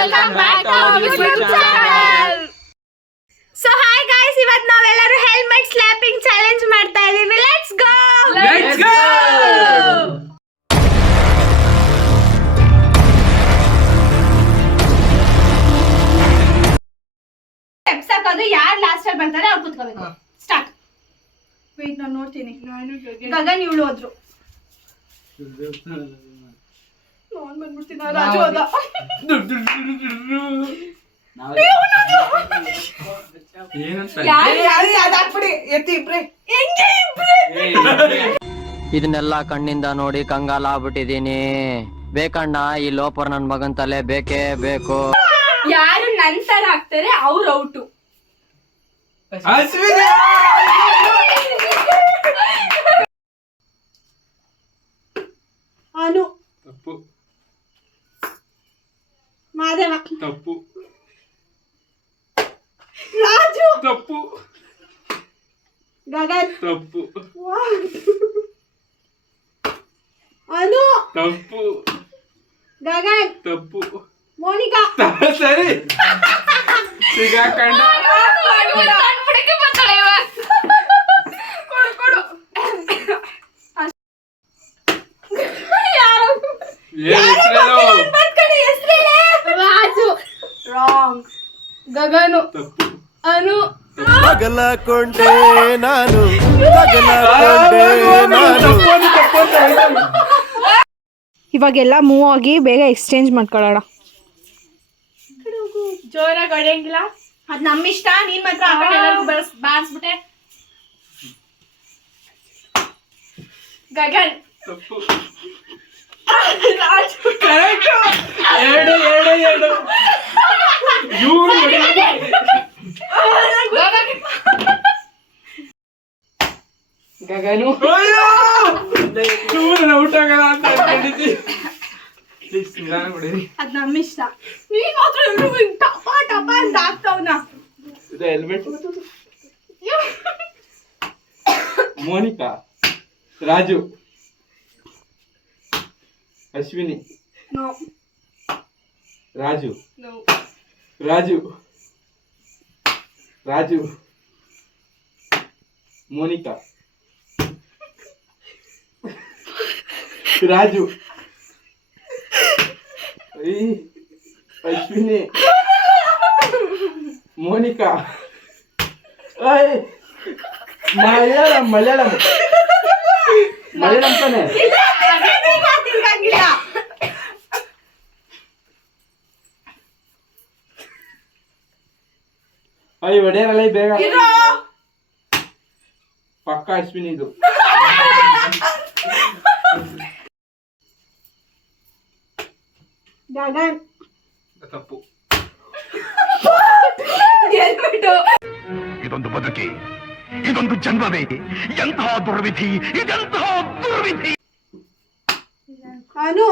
welcome back to our YouTube channel. So hi guys, ಇವತ್ತು ನಾವೆಲ್ಲರೂ helmet ಸ್ಲ್ಯಾಪಿಂಗ್ challenge ಮಾಡ್ತಾ ಇದೀವಿ. Let's go. ಸ್ಟೆಪ್ಸ್ ಹಾಕೋದು ಯಾರು ಲಾಸ್ಟ್ ಅಲ್ಲಿ ಬರ್ತಾರೆ ಅವ್ರು ಕೂತ್ಕೋಬೇಕು. ಸ್ಟಾರ್ಟ್. ವೇಟ್ ನಾನು ನೋಡ್ತೀನಿ. ಗಗನ್ ಇವಳು ಹೋದ್ರು. ನಾನು ಬಂದ್ಬಿಡ್ತೀನಿ. ರಾಜು ಹೋದ. ಇದನ್ನೆಲ್ಲ ಕಣ್ಣಿಂದ ನೋಡಿ ಕಂಗಾಲ ಆಗ್ಬಿಟ್ಟಿದೀನಿ. ಬೇಕಣ್ಣ ಈ ಲೋಪರ್ ನನ್ ಮಗನ್ ತಲೆ ಬೇಕೇ ಬೇಕು. ಯಾರು ನಂತರ ಹಾಕ್ತಾರೆ ಅವ್ರು ಔಟು. ಅನು ತಪ್ಪು. ಮಾದೇವ ತಪ್ಪು. ರಾಜು ತಪ್ಪು. ಗಗನ್ ತಪ್ಪು. ಅನು ತಪ್ಪು. ಗಗನ್ ತಪ್ಪು. ಮೋನಿಕಾ ಸರಿ ಸಿಗಾಕಂಡ. ರಾಜು ರಾಂಗ್. ಗಗನು ತಪ್ಪು. ಅನು ತಗಲಕೊಂಡೆ ನಾನು ತಗಲಕೊಂಡೆ ನಾನು. ಇವಾಗೆಲ್ಲ ಮೂವ್ ಆಗಿ ಬೇಗ ಎಕ್ಸ್ಚೇಂಜ್ ಮಾಡ್ಕೊಳ್ಳೋಣ. ಜೋರಾಗಿ ಹೊಡೆಯಂಗಿಲ್ಲ. ಅದ್ ನಮ್ಮಿಷ್ಟ. ನೀನ್ ಮಾತ್ರ ಆ ಕಡೆ ಎಲ್ಲರಿಗೂ ಬಾರಿಸ್ಬಿಟ್ಟೆ. ಗಗನ್ ತಪ್ಪು. ರಾಜು ಕರೆಕ್ಟ್. ಎರಡು ಎರಡು ಎರಡು ಇವ್ರು ಗಗನು ಚೂರು ಔಟ್ ಆಗಲ್ಲ ಅಂತ ಅನ್ಕೊಂಡಿದ್ದಿ. ಪ್ಲೀಸ್ ನಿಧಾನ ಹೊಡೀರಿ. ಅದ್ ನಮ್ಮಿಷ್ಟ. ನೀನ್ ಮಾತ್ರ ಟಪ ಟಪ ಅಂತ ಆಗ್ತಾವನ. ಇದು helmet. Monika, Raju, Ashwini, no Raju, no Raju, Raju, Monika, Raju, Ashwini, Monika. Malayalam Malayalam Malayalam ತಾನೆ. ಅಯ್ಯ ಹೊಡೆಯಲ್ಲ ಬೇಗ. ಪಕ್ಕ ಅಶ್ವಿನಿ ಇದು. ತಪ್ಪು. ಇದೊಂದು ಬದುಕಿ, ಇದೊಂದು ಜನ್ಮವೇ, ಎಂತಹ ದುರ್ವಿಧಿ, ಇದೆಂತಹ ದುರ್ವಿಧಿ. ಅನು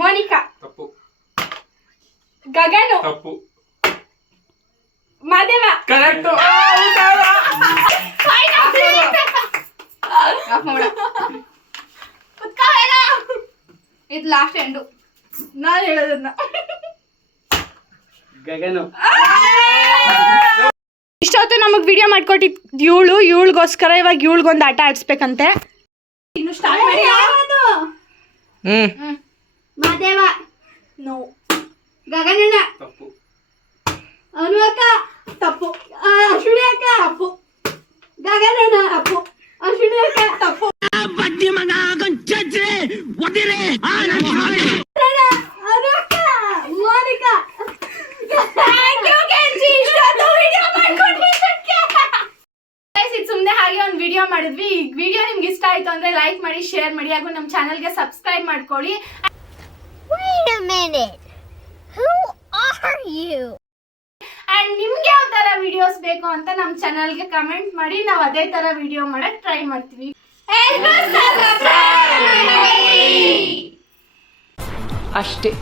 ಮೋನಿಕಾ ತಪ್ಪು. ಗಗನು ತಪ್ಪು. ಮಾದೇವ ಕರೆಕ್ಟ್. ಇದು ಲಾಸ್ಟ್ ಎಂಡು. ನಾನು ಹೇಳೋದನ್ನ ಗಗನು. ಇಷ್ಟೊತ್ತು ನಮಗ್ ವಿಡಿಯೋ ಮಾಡ್ಕೊಟ್ಟಿದ್ ಇವಳಿಗೋಸ್ಕರ ಇವಾಗ ಇವಳಿಗೊಂದು ಆಟ ಆಡಿಸ್ಬೇಕಂತೆ. ಇನ್ನು ಸ್ಟಾರ್ಟ್ ಮಾಡಿ. ಮಾದೇವ ನೋ. ಗಗನಣ್ಣ ತಪ್ಪು. ಅನು ಅಕ್ಕ ತಪ್ಪು. ಅಶ್ವಿನಿ ಅಕ್ಕ ತಪ್ಪು. ಗಗನಣ್ಣ ತಪ್ಪು. ಅಶ್ವಿನಿ ಅಕ್ಕ ತಪ್ಪು. ಅನು ಅಕ್ಕ ಮೋನಿಕಾ. Thank you Kenji. ಇಷ್ಟೊತ್ತು ವಿಡಿಯೋ ಮಾಡ್ಕೊಟ್ಟಿದ್ದಕ್ಕೆ. ಗೈಸ್ ಇದು ಸುಮ್ಮನೆ ಹಾಗೆ ಒಂದು ವಿಡಿಯೋ ಮಾಡಿದ್ವಿ. ಈ ವಿಡಿಯೋ ನಿಮ್ಗೆ ಇಷ್ಟ ಆಯ್ತು ಅಂದ್ರೆ ಲೈಕ್ ಮಾಡಿ, ಶೇರ್ ಮಾಡಿ, ಹಾಗೂ ನಮ್ಮ ಚಾನಲ್ಗೆ ಸಬ್ಸ್ಕ್ರೈಬ್ ಮಾಡ್ಕೊಳ್ಳಿ. Wait a minute. Who are you? And ನಿಮ್ಗೆ ಯಾವ ತರ ವಿಡಿಯೋಸ್ ಬೇಕು ಅಂತ ನಮ್ಮ ಚಾನಲ್ಗೆ ಕಮೆಂಟ್ ಮಾಡಿ. ನಾವು ಅದೇ ತರ ವಿಡಿಯೋ ಮಾಡಕ್ ಟ್ರೈ ಮಾಡ್ತೀವಿ. ಅಷ್ಟೇ.